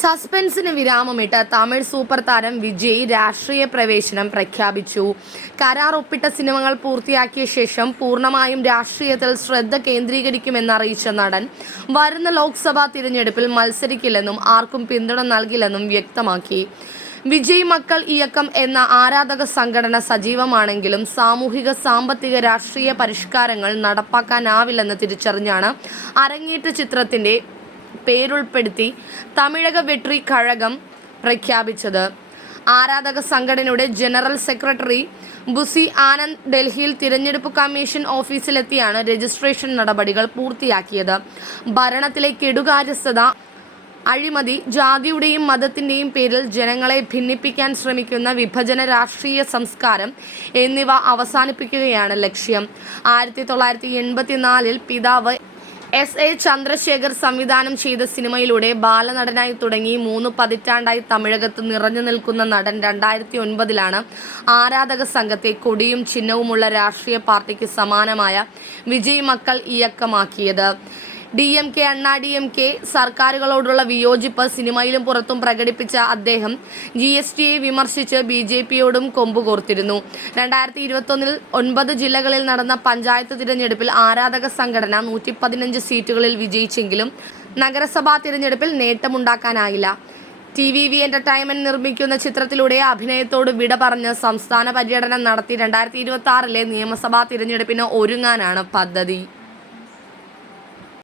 സസ്പെൻസിന് വിരാമമിട്ട് Tamil super താരം വിജയ് രാഷ്ട്രീയ പ്രവേശനം പ്രഖ്യാപിച്ചു. കരാർ ഒപ്പിട്ട സിനിമകൾ പൂർത്തിയാക്കിയ ശേഷം പൂർണമായും രാഷ്ട്രീയത്തിൽ ശ്രദ്ധ കേന്ദ്രീകരിക്കുമെന്നറിയിച്ച നടൻ വരുന്ന ലോക്സഭാ തിരഞ്ഞെടുപ്പിൽ മത്സരിക്കില്ലെന്നും ആർക്കും പിന്തുണ നൽകില്ലെന്നും വ്യക്തമാക്കി. വിജയ് മക്കൾ ഇയക്കം എന്ന ആരാധക സംഘടന സജീവമാണെങ്കിലും സാമൂഹിക സാമ്പത്തിക രാഷ്ട്രീയ പരിഷ്കാരങ്ങൾ നടപ്പാക്കാനാവില്ലെന്ന് തിരിച്ചറിഞ്ഞാണ് അരങ്ങേറ്റ ചിത്രത്തിന്റെ പേരുൾപ്പെടുത്തി തമിഴക വെട്രി കഴകം പ്രഖ്യാപിച്ചത്. ആരാധക സംഘടനയുടെ ജനറൽ സെക്രട്ടറി ബുസി ആനന്ദ് ഡൽഹിയിൽ തിരഞ്ഞെടുപ്പ് കമ്മീഷൻ ഓഫീസിലെത്തിയാണ് രജിസ്ട്രേഷൻ നടപടികൾ പൂർത്തിയാക്കിയത്. ഭരണത്തിലെ കെടുകാര്യസ്ഥത അഴിമതി ജാതിയുടെയും മതത്തിന്റെയും പേരിൽ ജനങ്ങളെ ഭിന്നിപ്പിക്കാൻ ശ്രമിക്കുന്ന വിഭജന രാഷ്ട്രീയ സംസ്കാരം എന്നിവ അവസാനിപ്പിക്കുകയാണ് ലക്ഷ്യം. ആയിരത്തി തൊള്ളായിരത്തി എൺപത്തിനാലിൽ പിതാവ് എസ് എ ചന്ദ്രശേഖർ സംവിധാനം ചെയ്ത സിനിമയിലൂടെ ബാലനടനായി തുടങ്ങി മൂന്ന് പതിറ്റാണ്ടായി തമിഴകത്ത് നിറഞ്ഞു നിൽക്കുന്ന നടൻ രണ്ടായിരത്തി ഒൻപതിലാണ് ആരാധക സംഘത്തെ കൊടിയും ചിഹ്നവുമുള്ള രാഷ്ട്രീയ പാർട്ടിക്ക് സമാനമായ വിജയ് മക്കൾ ഇയക്കമാക്കിയത്. D M K Anna D M K സർക്കാരുകളോടുള്ള വിയോജിപ്പ് സിനിമയിലും പുറത്തും പ്രകടിപ്പിച്ച അദ്ദേഹം ജി എസ് ടിയെ വിമർശിച്ച് ബി ജെ പിയോടും കൊമ്പുകോർത്തിരുന്നു രണ്ടായിരത്തി ഇരുപത്തൊന്നിൽ ഒൻപത് ജില്ലകളിൽ നടന്ന പഞ്ചായത്ത് തിരഞ്ഞെടുപ്പിൽ ആരാധക സംഘടന നൂറ്റി പതിനഞ്ച് സീറ്റുകളിൽ വിജയിച്ചെങ്കിലും നഗരസഭാ തിരഞ്ഞെടുപ്പിൽ നേട്ടമുണ്ടാക്കാനായില്ല. ടി വി വി എന്റർടൈൻമെന്റ് നിർമ്മിക്കുന്ന ചിത്രത്തിലൂടെ അഭിനയത്തോട് വിട പറഞ്ഞ് സംസ്ഥാന പര്യടനം നടത്തി രണ്ടായിരത്തി ഇരുപത്തി ആറിലെ നിയമസഭാ തിരഞ്ഞെടുപ്പിന് ഒരുങ്ങാനാണ് പദ്ധതി.